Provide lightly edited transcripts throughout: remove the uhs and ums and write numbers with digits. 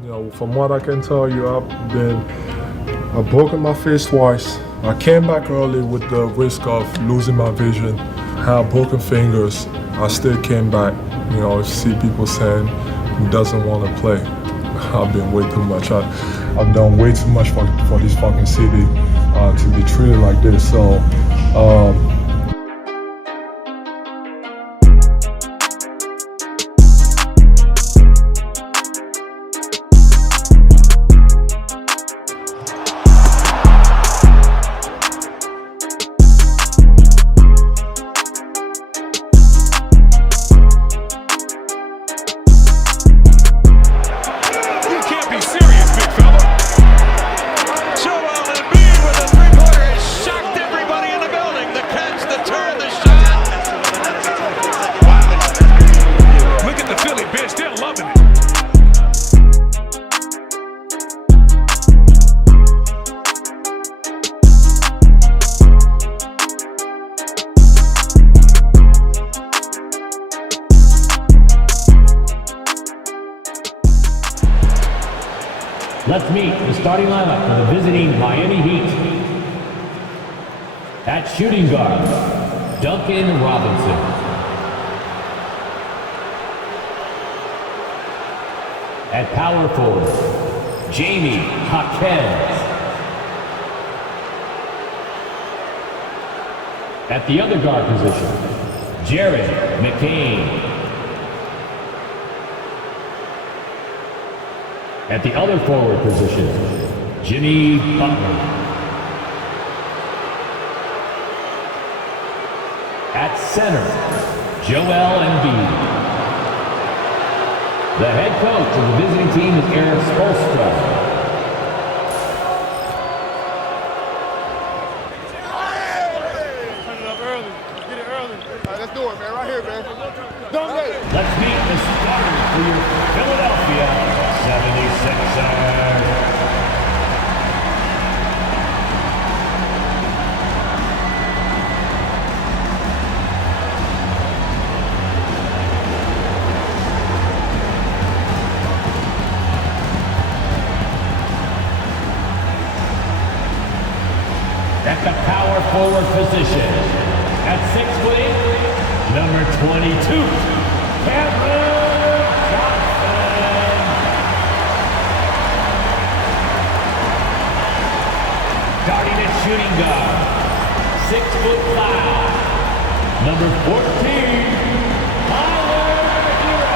You know, from what I can tell you, I've broken my face twice. I came back early with the risk of losing my vision. I had broken fingers. I still came back. You know, see people saying he doesn't want to play. I've been way too much. I've done way too much for this fucking city to be treated like this. So. Let's meet the starting lineup for the visiting Miami Heat. At shooting guard, Duncan Robinson. At power forward, Jamie Jaquez. At the other guard position, Jared McCain. At the other forward position, Jimmy Butler. At center, Joel Embiid. The head coach of the visiting team is Eric Spoelstra. Let's meet the starters for your Philadelphia 76ers. At the power forward position, at 6 foot, number 22. Starting at shooting guard, 6'5", number 14, Herro.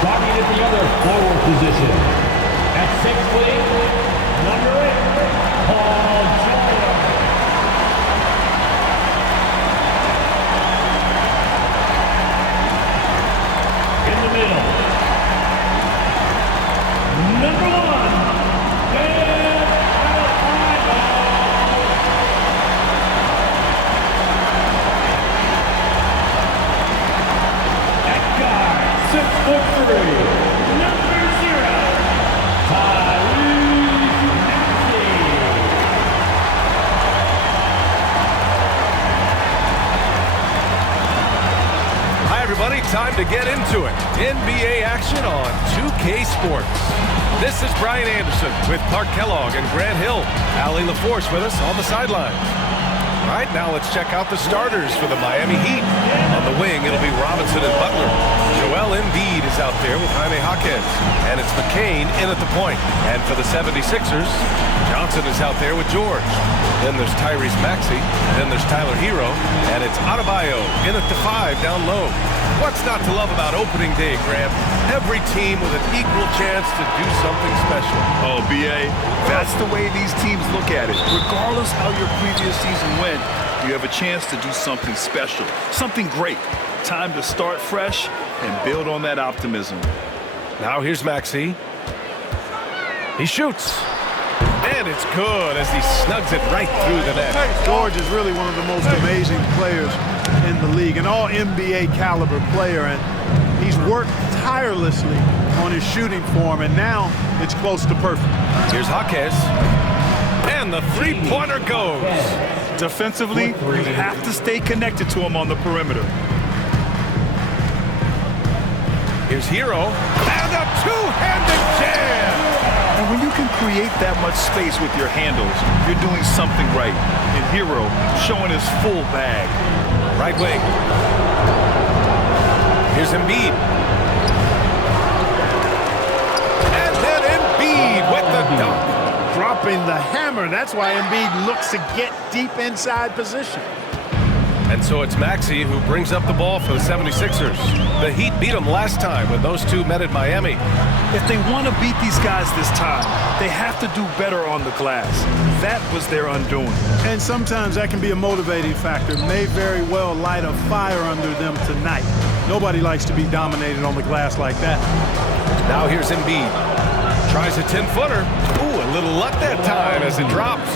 Starting at the other forward position, at 6'8", number 8, Joel. In the middle, number 1, Adebayo. At guard, 6'3", number 0, Everybody, time to get into it. NBA action on 2K Sports. This is Brian Anderson with Clark Kellogg and Grant Hill. Allie LaForce with us on the sidelines. All right, now let's check out the starters for the Miami Heat. On the wing, it'll be Robinson and Butler. Joel Embiid is out there with Jaime Jaquez. And it's McCain in at the point. And for the 76ers, Johnson is out there with George. Then there's Tyrese Maxey. Then there's Tyler Herro. And it's Adebayo in at the 5 down low. What's not to love about opening day, Grant? Every team with an equal chance to do something special. Oh, B.A., that's the way these teams look at it. Regardless how your previous season went, you have a chance to do something special, something great. Time to start fresh and build on that optimism. Now here's Maxey. He shoots. And it's good as he snugs it right through the net. George is really one of the most amazing players in the league, an all-NBA caliber player, and he's worked tirelessly on his shooting form, and now it's close to perfect. Here's Jaquez. And the three-pointer goes. Defensively, you have to stay connected to him on the perimeter. Here's Herro, and a two-handed jam! And when you can create that much space with your handles, you're doing something right. And Herro showing his full bag. Right wing. Here's Embiid. And then Embiid with the dunk. Dropping the hammer. That's why Embiid looks to get deep inside position. And so it's Maxey who brings up the ball for the 76ers. The Heat beat them last time when those two met at Miami. If they want to beat these guys this time, they have to do better on the glass. That was their undoing. And sometimes that can be a motivating factor. May very well light a fire under them tonight. Nobody likes to be dominated on the glass like that. Now here's Embiid. Tries a 10-footer. Ooh, a little luck that time as it drops.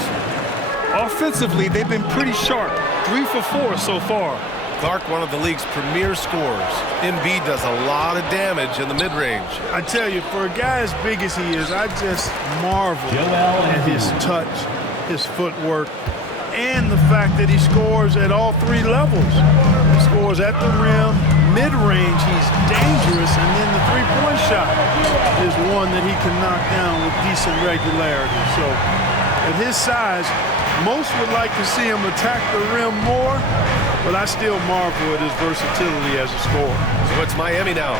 Offensively, they've been pretty sharp. 3 for 4 so far. Clark, one of the league's premier scorers. Embiid does a lot of damage in the mid-range. I tell you, for a guy as big as he is, I just marvel at his touch, his footwork, and the fact that he scores at all 3 levels. He scores at the rim, mid-range, he's dangerous, and then the three-point shot is one that he can knock down with decent regularity. So at his size, most would like to see him attack the rim more, but I still marvel at his versatility as a scorer. So it's Miami now,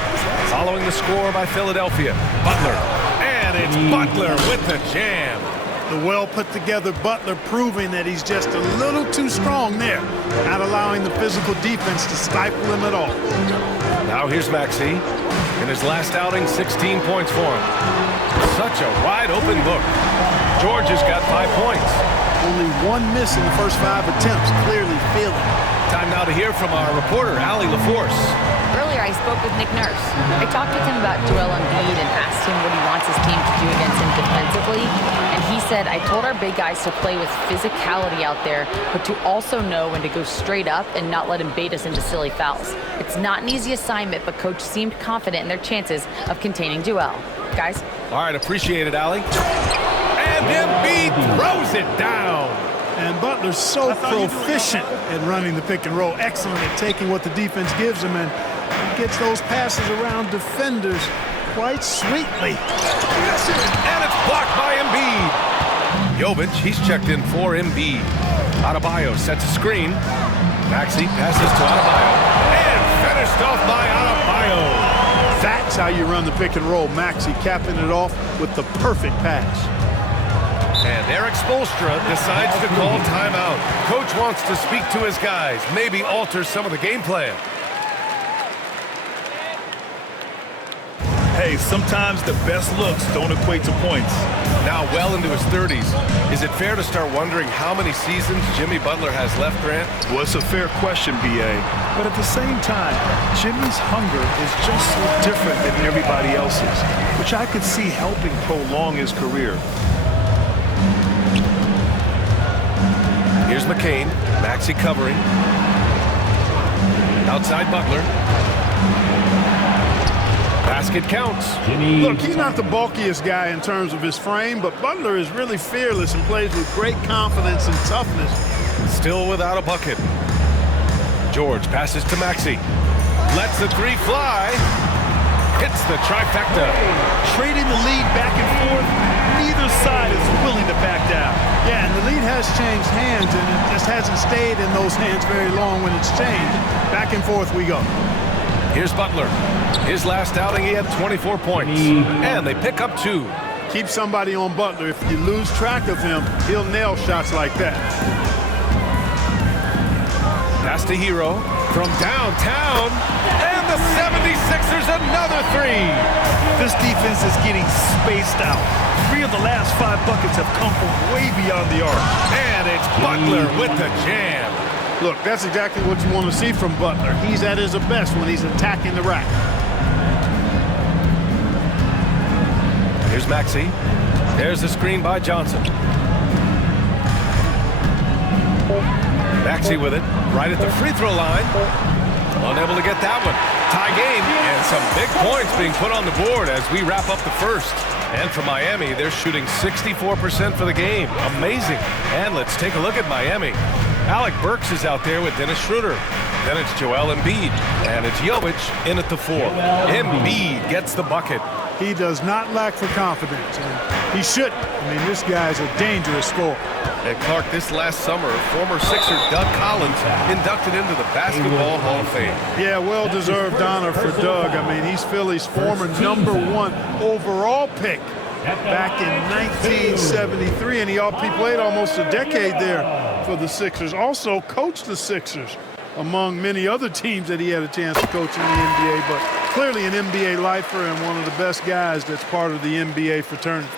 following the score by Philadelphia. Butler, and it's Butler with the jam. The well-put-together Butler proving that he's just a little too strong there, not allowing the physical defense to stifle him at all. Now here's Maxey. In his last outing, 16 points for him. Such a wide-open look. George has got 5 points. Only 1 miss in the first 5 attempts, clearly feeling. Time now to hear from our reporter, Allie LaForce. Earlier, I spoke with Nick Nurse. I talked with him about Joel Embiid and asked him what he wants his team to do against him defensively. And he said, I told our big guys to play with physicality out there, but to also know when to go straight up and not let him bait us into silly fouls. It's not an easy assignment, but Coach seemed confident in their chances of containing Joel. Guys? All right, appreciate it, Allie. And Embiid throws it down. And Butler's so proficient at running the pick and roll, excellent at taking what the defense gives him, and he gets those passes around defenders quite sweetly. And it's blocked by Embiid. Jovic, he's checked in for Embiid. Adebayo sets a screen. Maxey passes to Adebayo. And finished off by Adebayo. That's how you run the pick and roll. Maxey capping it off with the perfect pass. And Eric Spoelstra decides to call timeout. Coach wants to speak to his guys, maybe alter some of the game plan. Hey, sometimes the best looks don't equate to points. Now well into his 30s. Is it fair to start wondering how many seasons Jimmy Butler has left, Grant? Well, it's a fair question, B.A. But at the same time, Jimmy's hunger is just so different than everybody else's, which I could see helping prolong his career. Here's McCain. Maxey covering. Outside Butler. Basket counts. Look, he's not the bulkiest guy in terms of his frame, but Butler is really fearless and plays with great confidence and toughness. Still without a bucket. George passes to Maxey. Lets the 3 fly. Hits the trifecta. Trading the lead back and forth, neither side is willing to back down. Yeah, and the lead has changed hands, and it just hasn't stayed in those hands very long when it's changed. Back and forth we go. Here's Butler. His last outing, he had 24 points. And they pick up 2. Keep somebody on Butler. If you lose track of him, he'll nail shots like that. Pass to Herro from downtown. And the 76ers another 3. This defense is getting spaced out. 3 of the last 5 buckets have come from way beyond the arc. And it's Butler with the jam. Look, that's exactly what you want to see from Butler. He's at his best when he's attacking the rack. Here's Maxey. There's the screen by Johnson. Maxey with it, right at the free throw line. Unable to get that one. Tie game, and some big points being put on the board as we wrap up the first. And for Miami, they're shooting 64% for the game. Amazing. And let's take a look at Miami. Alec Burks is out there with Dennis Schroeder. Then it's Joel Embiid, and it's Jovic in at the 4. Embiid gets the bucket. He does not lack for confidence, and he shouldn't. I mean, this guy's a dangerous scorer. And Clark, this last summer, former Sixer Doug Collins inducted into the Basketball Hall of Fame. Yeah, well-deserved honor for Doug. I mean, he's Philly's former #1 overall pick back in 1973, and he played almost a decade there for the Sixers. Also coached the Sixers among many other teams that he had a chance to coach in the NBA, but clearly an NBA lifer and one of the best guys that's part of the NBA fraternity.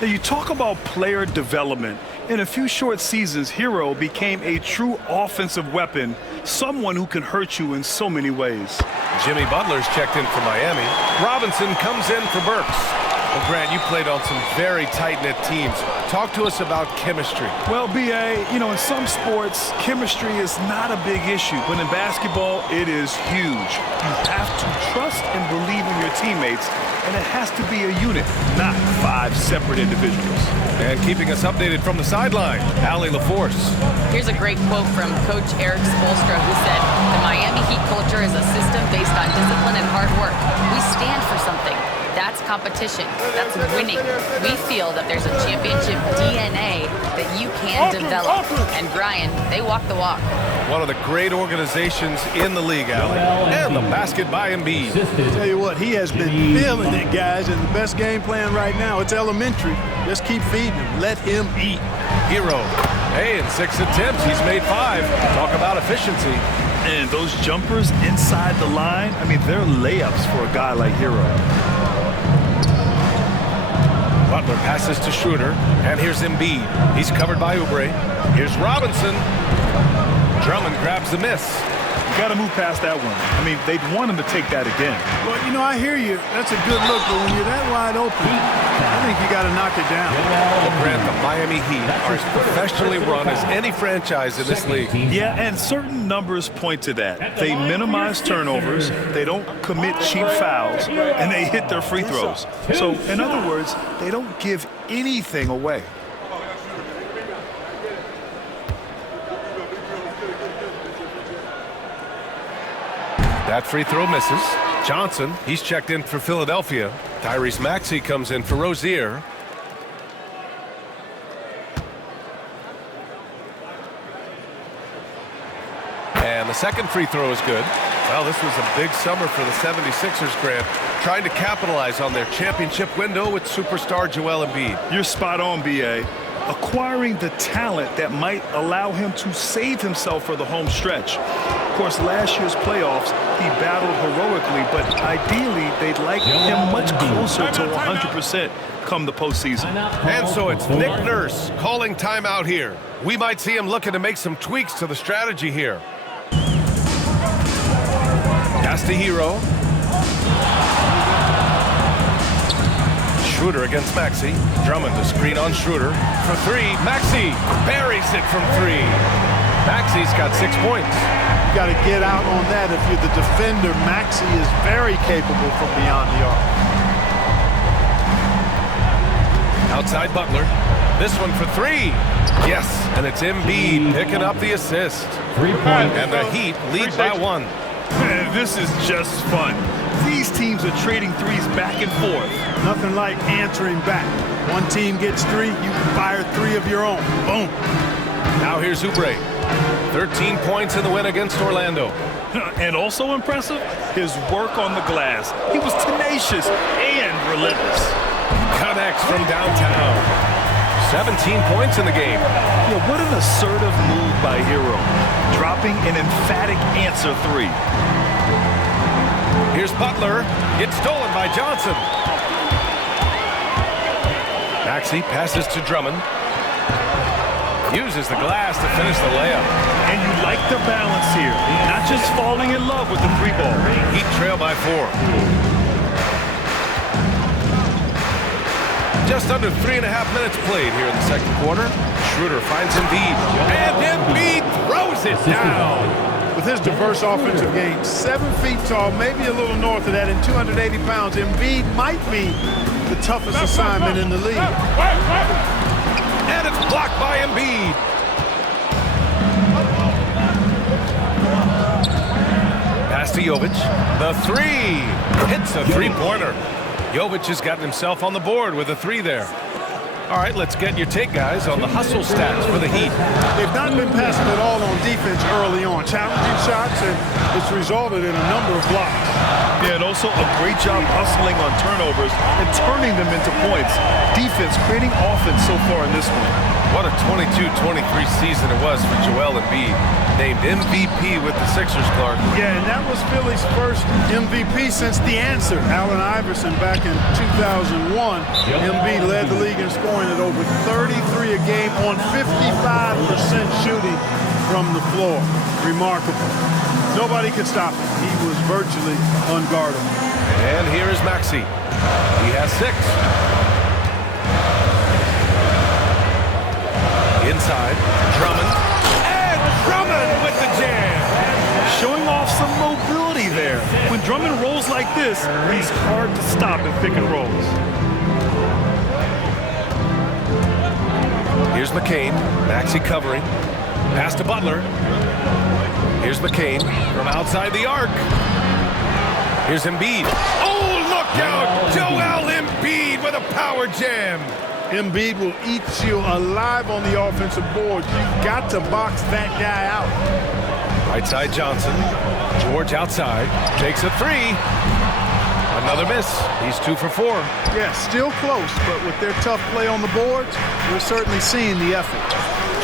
Now, you talk about player development. In a few short seasons, Herro became a true offensive weapon, someone who can hurt you in so many ways. Jimmy Butler's checked in for Miami. Robinson comes in for Burks. Well, Grant, you played on some very tight-knit teams. Talk to us about chemistry. Well, B.A., you know, in some sports, chemistry is not a big issue, but in basketball, it is huge. You have to trust and believe in your teammates, and it has to be a unit, not 5 separate individuals. And keeping us updated from the sideline, Allie LaForce. Here's a great quote from Coach Eric Spoelstra, who said, "The Miami Heat culture is a system based on discipline and hard work. We stand for something. That's competition. That's winning. We feel that there's a championship DNA that you can develop." And Brian, they walk the walk. One of the great organizations in the league, Allie. And the basket by Embiid. Tell you what, he has been feeling it, guys, and the best game plan right now, it's elementary. Just keep feeding him. Let him eat. Herro. Hey, in 6 attempts, he's made 5. Talk about efficiency. And those jumpers inside the line, I mean, they're layups for a guy like Herro. Butler passes to Schroeder, and here's Embiid. He's covered by Oubre. Here's Robinson. Drummond grabs the miss. You got to move past that one. I mean, they'd want him to take that again. Well, you know, I hear you. That's a good look, but when you're that wide open, I think you got to knock it down. Well, Grant, the Miami Heat are as professionally run as any franchise in this league. Yeah, and certain numbers point to that. They minimize turnovers, they don't commit cheap fouls, and they hit their free throws. So, in other words, they don't give anything away. That free throw misses. Johnson, he's checked in for Philadelphia. Tyrese Maxey comes in for Rozier. And the second free throw is good. Well, this was a big summer for the 76ers, Grant, trying to capitalize on their championship window with superstar Joel Embiid. You're spot on, B.A. Acquiring the talent that might allow him to save himself for the home stretch. Of course, last year's playoffs, he battled heroically, but ideally, they'd like him much closer to 100% come the postseason. And so it's Nick Nurse calling timeout here. We might see him looking to make some tweaks to the strategy here. Pass to Herro. Schroeder against Maxey. Drummond to screen on Schroeder. For 3, Maxey buries it from 3. Maxey's got 6 points. You got to get out on that. If you're the defender, Maxey is very capable from beyond the arc. Outside Butler. This one for 3. Yes, and it's Embiid picking up the assist. 3 points. And the Heat lead by 1. Man, this is just fun. These teams are trading threes back and forth. Nothing like answering back. One team gets 3, you can fire 3 of your own. Boom. Now here's Oubre. 13 points in the win against Orlando. And also impressive, his work on the glass. He was tenacious and relentless. Connects from downtown. 17 points in the game. Yeah, what an assertive move by Herro. Dropping an emphatic answer 3. Here's Butler. It's stolen by Johnson. Maxey passes to Drummond. Uses the glass to finish the layup. And you like the balance here. Not just falling in love with the 3 ball. Heat trail by 4. Just under 3.5 minutes played here in the second quarter. Schroeder finds Embiid. And Embiid throws it down. With his diverse offensive game, 7 feet tall, maybe a little north of that, and 280 pounds, Embiid might be the toughest assignment in the league. And it's blocked by Embiid. Pass to Jovic. The three. Hits a three-pointer. Jovic has gotten himself on the board with a three there. All right, let's get your take, guys, on the hustle stats for the Heat. They've not been passive at all on defense early on. Challenging shots, and it's resulted in a number of blocks. Yeah, and also a great job hustling on turnovers and turning them into points. Defense creating offense so far in this one. What a 22-23 season it was for Joel Embiid. Named MVP with the Sixers, Clark. Yeah, and that was Philly's first MVP since the answer. Allen Iverson back in 2001. Embiid led the league in scoring at over 33 a game on 55% shooting from the floor. Remarkable. Nobody could stop him. He was virtually unguardable. And here is Maxey. He has 6. Inside, Drummond. And Drummond with the jam. Showing off some mobility there. When Drummond rolls like this, he's hard to stop in pick and rolls. Here's McCain. Maxey covering. Pass to Butler. Here's McCain from outside the arc. Here's Embiid. Oh, look out! Joel Embiid with a power jam. Embiid will eat you alive on the offensive board. You've got to box that guy out. Right side Johnson. George outside. Takes a three. Another miss. He's 2 for 4. Yeah, still close, but with their tough play on the boards, we're certainly seeing the effort.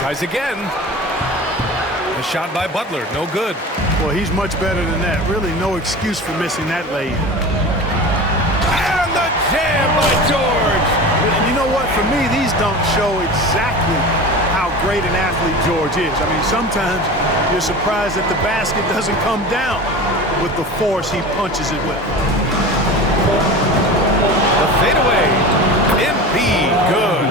Tries again. A shot by Butler. No good. Well, he's much better than that. Really no excuse for missing that lay. And the jam by George. And you know what? For me, these dunks show exactly how great an athlete George is. I mean, sometimes you're surprised that the basket doesn't come down with the force he punches it with. The fadeaway. Embiid, good.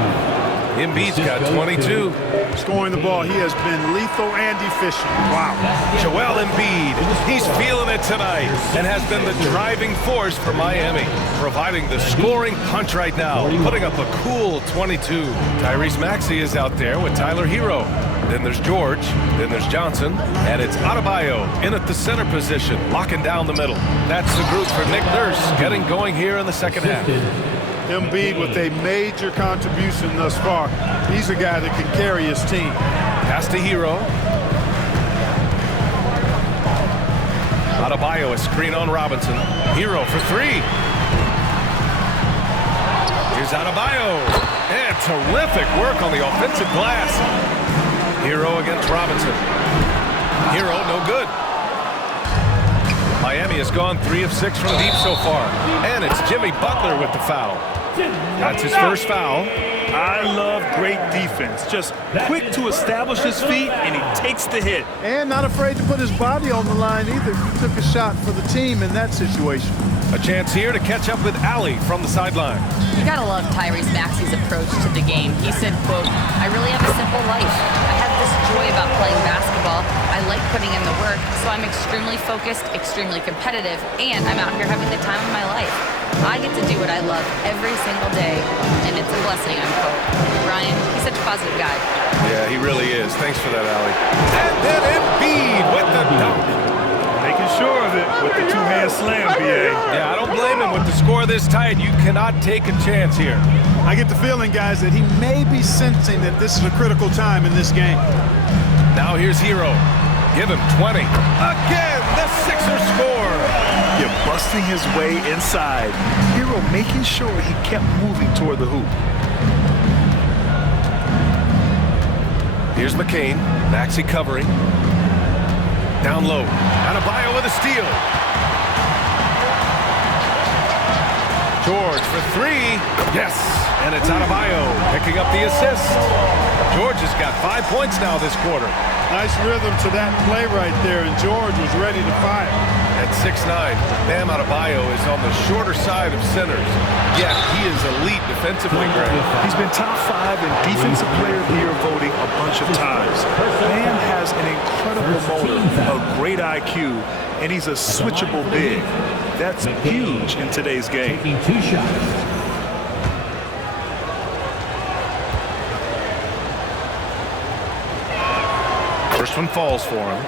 Embiid's got 22. Scoring the ball, he has been lethal and efficient. Wow. Joel Embiid, he's feeling it tonight and has been the driving force for Miami, providing the scoring punch right now, putting up a cool 22. Tyrese Maxey is out there with Tyler Herro. Then there's George, then there's Johnson, and it's Adebayo in at the center position, locking down the middle. That's the group for Nick Nurse, getting going here in the second half. Embiid with a major contribution thus far. He's a guy that can carry his team. Pass to Herro. Adebayo, a screen on Robinson. Herro for 3. Here's Adebayo. And terrific work on the offensive glass. Herro against Robinson. Herro, no good. Miami has gone 3 of 6 from deep so far. And it's Jimmy Butler with the foul. That's his first foul. I love great defense. Just quick to establish his feet, and he takes the hit. And not afraid to put his body on the line either. He took a shot for the team in that situation. A chance here to catch up with Allie from the sideline. You gotta love Tyrese Maxey's approach to the game. He said, quote, "I really have a simple life. I have this joy about playing basketball. I like putting in the work, so I'm extremely focused, extremely competitive, and I'm out here having the time of my life. I get to do what I love every single day, and it's a blessing," unquote. Ryan, he's such a positive guy. Yeah, he really is. Thanks for that, Allie. And then Embiid with the dunk. Making sure of it with the two-hand slam, BA. Yeah, I don't blame him with the score this tight. You cannot take a chance here. I get the feeling, guys, that he may be sensing that this is a critical time in this game. Now here's Herro. Give him 20. Again, the Sixers score. You're busting his way inside. Herro making sure he kept moving toward the hoop. Here's McCain. Maxey covering. Down low. Adebayo with a steal. George for 3. Yes. And it's Adebayo picking up the assist. George has got 5 points now this quarter. Nice rhythm to that play right there, and George was ready to fire. At 6'9", Bam Adebayo is on the shorter side of centers. Yet he is elite defensively, Greg. He's been top 5 in Defensive Player of the Year voting a bunch of times. Bam has an incredible motor, a great IQ, and he's a switchable big. That's huge in today's game. Taking 2 shots. First one falls for him.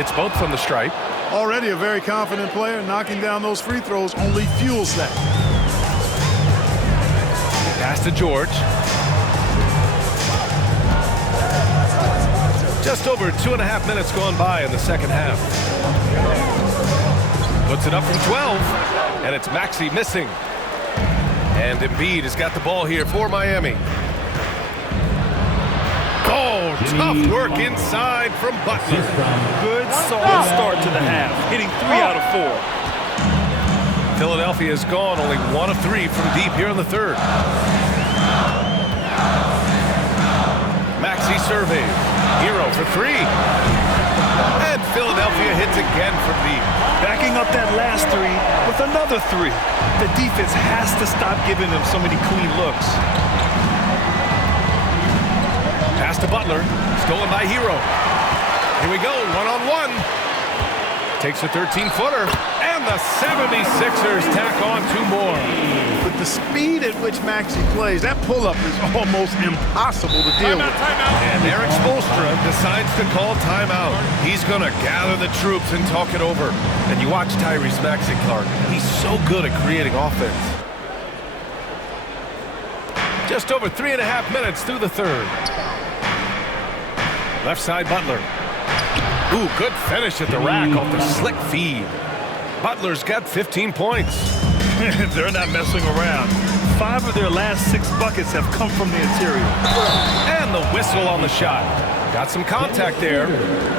Hits both from the stripe. Already a very confident player. Knocking down those free throws only fuels that. Pass to George. Just over 2.5 minutes gone by in the second half. Puts it up from 12, and it's Maxey missing. And Embiid has got the ball here for Miami. Oh, tough work inside from Butler. Good, solid start to the half, hitting 3 out of 4. Philadelphia has gone only 1 of 3 from deep here in the third. Maxey surveys. Herro for 3. And Philadelphia hits again from deep. Backing up that last 3 with another 3. The defense has to stop giving them so many clean looks. Pass to Butler, stolen by Herro. Here we go, one-on-one. Takes a 13-footer, and the 76ers tack on 2 more. With the speed at which Maxey plays, that pull-up is almost impossible to deal with. And Eric Spoelstra decides to call timeout. He's going to gather the troops and talk it over. And you watch Tyrese Maxey, Clark. He's so good at creating offense. Just over 3.5 minutes through the third. Left side, Butler. Ooh, good finish at the rack off the slick feed. Butler's got 15 points. They're not messing around. 5 of their last 6 buckets have come from the interior. And the whistle on the shot. Got some contact there.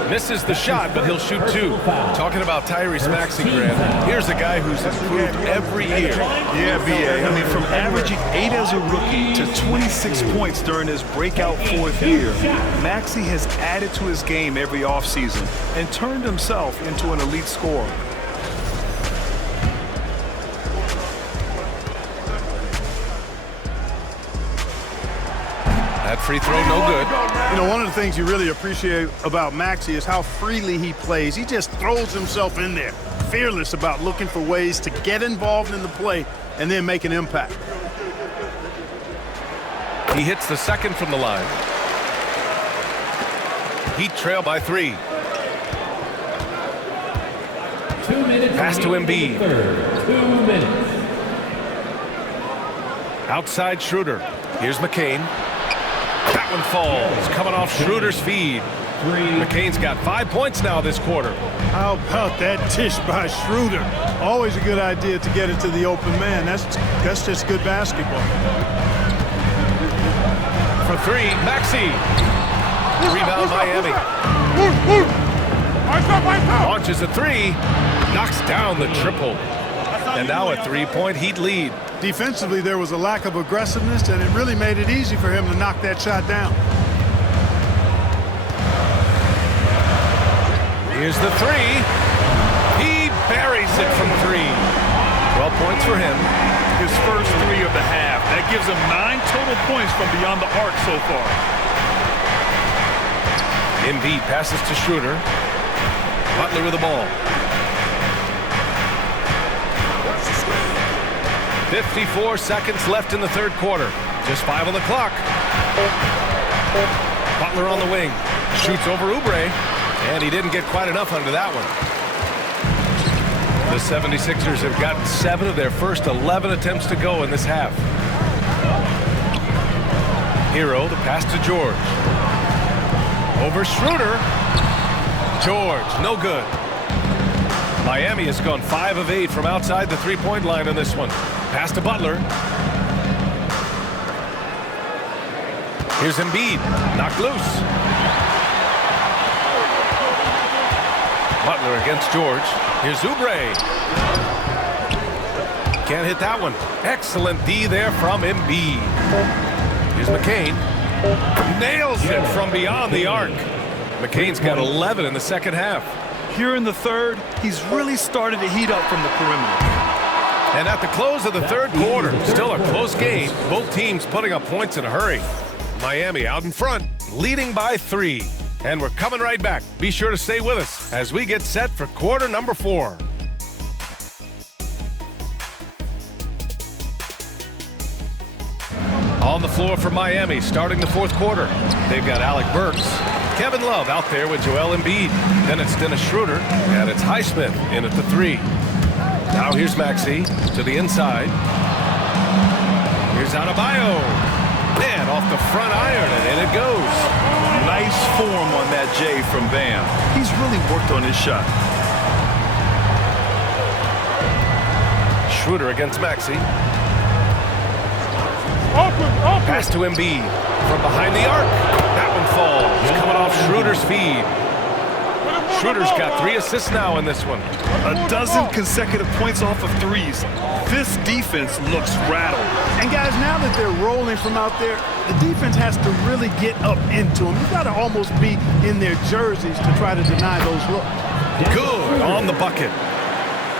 Misses the shot, but he'll shoot 2. Talking about Tyrese Maxey, Grant, here's a guy who's improved every year. Yeah, BA. I mean, from averaging 8 as a rookie to 26 points during his breakout 4th year, Maxey has added to his game every offseason and turned himself into an elite scorer. That free throw, no good. You know, one of the things you really appreciate about Maxey is how freely he plays. He just throws himself in there, fearless about looking for ways to get involved in the play and then make an impact. He hits the second from the line. Heat trail by 3. 2 minutes. Pass to Embiid. 2 minutes. Outside Schroeder. Here's McCain. That one falls, coming off Schroeder's feed. McCain's got 5 points now this quarter. How about that dish by Schroeder? Always a good idea to get it to the open man. That's just good basketball. For 3, Maxey. Rebound Miami. Launches a 3, knocks down the triple. And now a 3-point Heat lead. Defensively, there was a lack of aggressiveness, and it really made it easy for him to knock that shot down. Here's the 3. He buries it from 3. 12 points for him. His first 3 of the half. That gives him 9 total points from beyond the arc so far. Embiid passes to Schroeder. Butler with the ball. 54 seconds left in the third quarter. Just 5 on the clock. Butler on the wing. Shoots over Oubre. And he didn't get quite enough under that one. The 76ers have gotten 7 of their first 11 attempts to go in this half. Herro, the pass to George. Over Schroeder. George, no good. Miami has gone 5 of 8 from outside the 3-point line on this one. Pass to Butler. Here's Embiid, knocked loose. Butler against George. Here's Oubre. Can't hit that one. Excellent D there from Embiid. Here's McCain. Nails it from beyond the arc. McCain's got 11 in the second half. Here in the third, he's really started to heat up from the perimeter. And at the close of the third quarter, still a close game. Both teams putting up points in a hurry. Miami out in front, leading by 3. And we're coming right back. Be sure to stay with us as we get set for quarter number 4. On the floor for Miami, starting the fourth quarter. They've got Alec Burks, Kevin Love out there with Joel Embiid. Then it's Dennis Schroeder, and it's Highsmith in at the 3. Now here's Maxey to the inside. Here's Adebayo. Man, off the front iron, and in it goes. Nice form on that J from Bam. He's really worked on his shot. Schroeder against Maxey. Pass to Embiid from behind the arc. That one falls, coming off Schroeder's feed. Schroeder's got 3 assists now in this one. A dozen consecutive points off of threes. This defense looks rattled. And guys, now that they're rolling from out there, the defense has to really get up into them. You've got to almost be in their jerseys to try to deny those looks. Good on the bucket.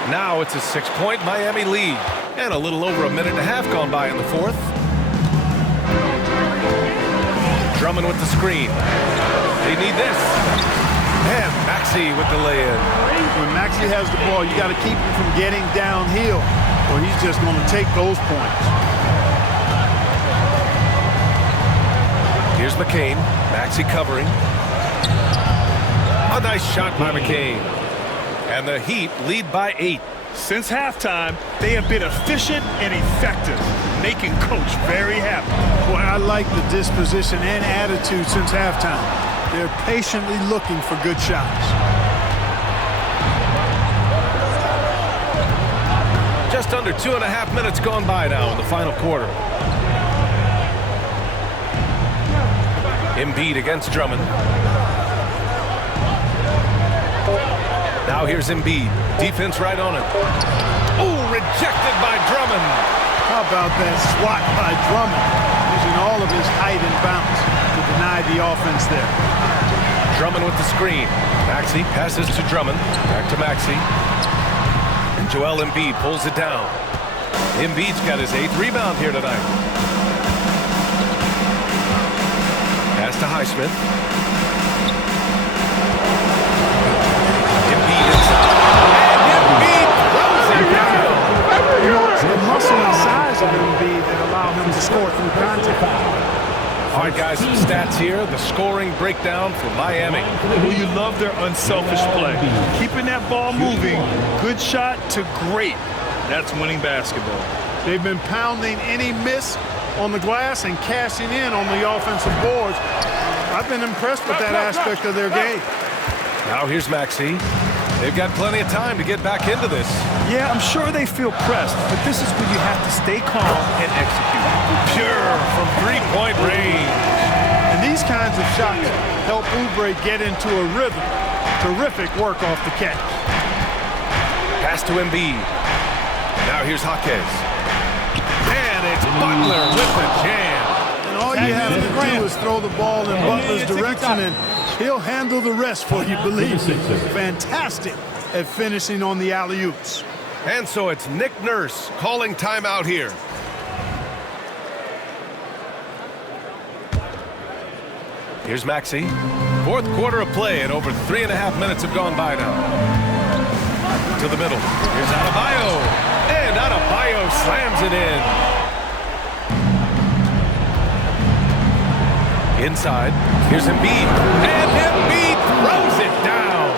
Now it's a 6-point Miami lead. And a little over a minute and a half gone by in the 4th. Drummond with the screen. They need this. And Maxey with the lay-in. When Maxey has the ball, you got to keep him from getting downhill, or he's just going to take those points. Here's McCain. Maxey covering. A nice shot by McCain. And the Heat lead by 8. Since halftime, they have been efficient and effective, making Coach very happy. Boy, I like the disposition and attitude since halftime. They're patiently looking for good shots. Just under 2.5 minutes gone by now in the final quarter. Embiid against Drummond. Now here's Embiid. Defense right on it. Oh, rejected by Drummond. How about that swat by Drummond, using all of his height and bounce to deny the offense there. Drummond with the screen. Maxey passes to Drummond. Back to Maxey. And Joel Embiid pulls it down. Embiid's got his 8th rebound here tonight. Pass to Highsmith. Embiid inside. And Embiid throws it down. It's the muscle and size of Embiid that allow him to score through contact. All right, guys, some stats here. The scoring breakdown for Miami. Well, you love their unselfish play. Keeping that ball moving, good shot to great. That's winning basketball. They've been pounding any miss on the glass and cashing in on the offensive boards. I've been impressed with that aspect of their game. Now here's Maxey. They've got plenty of time to get back into this. Yeah, I'm sure they feel pressed, but this is when you have to stay calm and execute. Pure from 3-point range. And these kinds of shots help Oubre get into a rhythm. Terrific work off the catch. Pass to Embiid. Now here's Jaquez. And it's Butler with the jam. And all you have to do is throw the ball in Butler's direction, and he'll handle the rest for you, believe me. Fantastic at finishing on the alley-oops. And so it's Nick Nurse calling timeout here. Here's Maxey. 4th quarter of play, and over 3.5 minutes have gone by now. To the middle. Here's Adebayo. And Adebayo slams it in. Inside. Here's Embiid. And Embiid throws it down.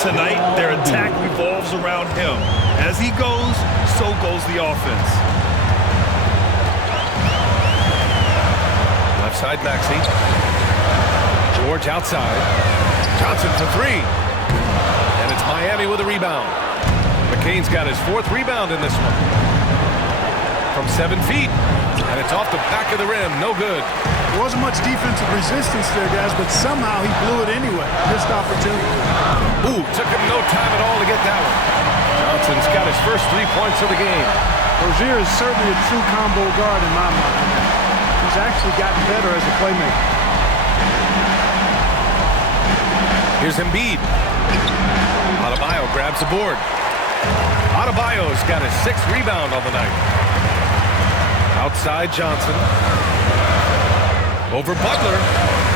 Tonight, their attack revolves around him. As he goes, so goes the offense. Left side, Maxey. George outside. Johnson for 3. And it's Miami with a rebound. McCain's got his 4th rebound in this one. From 7 feet. And it's off the back of the rim. No good. There wasn't much defensive resistance there, guys, but somehow he blew it anyway. Missed opportunity. Ooh, took him no time at all to get that one. Johnson's got his first 3 points of the game. Rozier is certainly a true combo guard in my mind. He's actually gotten better as a playmaker. Here's Embiid. Adebayo grabs the board. Adebayo's got his 6th rebound on the night. Outside Johnson. Over Butler.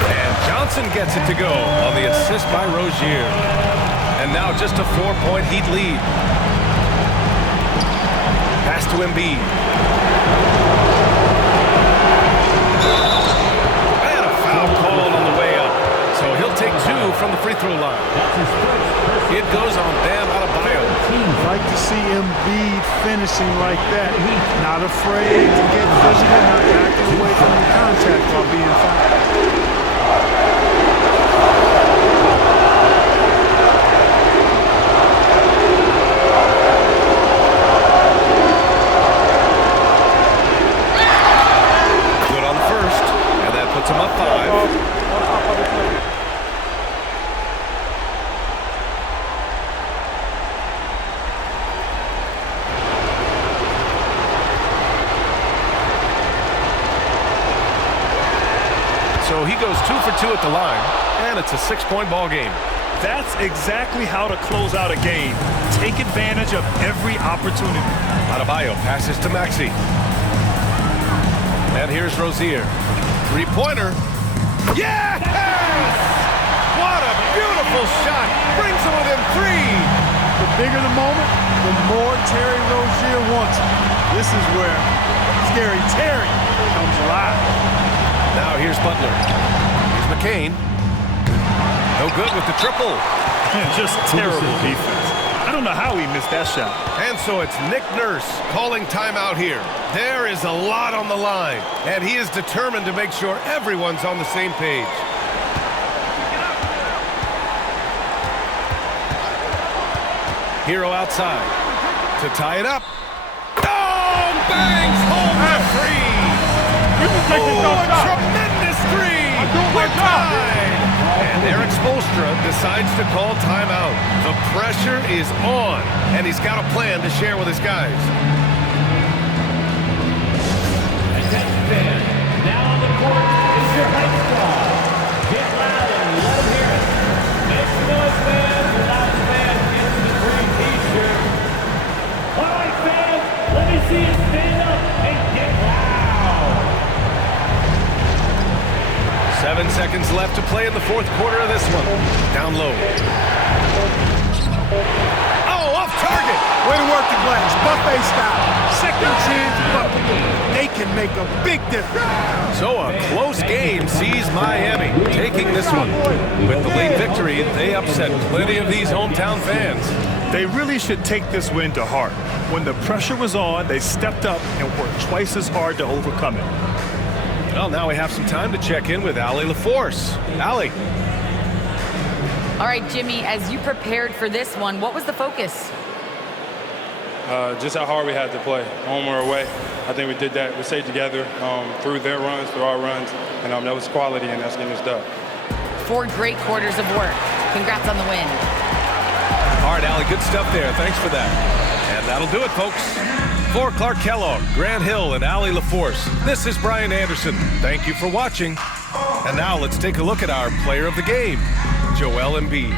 And Johnson gets it to go on the assist by Rozier. And now just a 4-point Heat lead. Pass to Embiid. And a foul called on the way up. So he'll line. It goes on Bam Adebayo. Like to see Embiid finishing like that. Not afraid to get physical, not backing away from the contact while being fouled. Good on the first, and that puts him up 5. So he goes 2 for 2 at the line, and it's a 6-point ball game. That's exactly how to close out a game. Take advantage of every opportunity. Adebayo passes to Maxey. And here's Rozier. 3-pointer. Yes! What a beautiful shot. Brings him within 3. The bigger the moment, the more Terry Rozier wants it. This is where Scary Terry comes alive. Now here's Butler. Here's McCain. No good with the triple. Just terrible defense. I don't know how he missed that shot. And so it's Nick Nurse calling timeout here. There is a lot on the line, and he is determined to make sure everyone's on the same page. Herro outside to tie it up. Oh, bangs home the three. Oh, a tremendous three. We're tied. And Eric Spoelstra decides to call timeout. The pressure is on, and he's got a plan to share with his guys. Attention fans, now on the court is your hype squad. Get loud and let them hear it. Make some noise, fans. The loudest fan gets the green t-shirt. All right, fans, let me see you stand up and get loud. 7 seconds left to play in the fourth quarter of this one. Down low. Oh, off target. Way to work the glass, buffet style. Second chance bucket. They can make a big difference. So a close game sees Miami taking this one. With the late victory, they upset plenty of these hometown fans. They really should take this win to heart. When the pressure was on, they stepped up and worked twice as hard to overcome it. Well, now we have some time to check in with Allie LaForce. Allie. All right, Jimmy, as you prepared for this one, what was the focus? Just how hard we had to play, home or away. I think we did that. We stayed together through their runs, through our runs, and that was quality, and that's getting us done. 4 great quarters of work. Congrats on the win. All right, Allie, good stuff there. Thanks for that. And that'll do it, folks. For Clark Kellogg, Grant Hill, and Allie LaForce, this is Brian Anderson. Thank you for watching. And now let's take a look at our player of the game, Joel Embiid.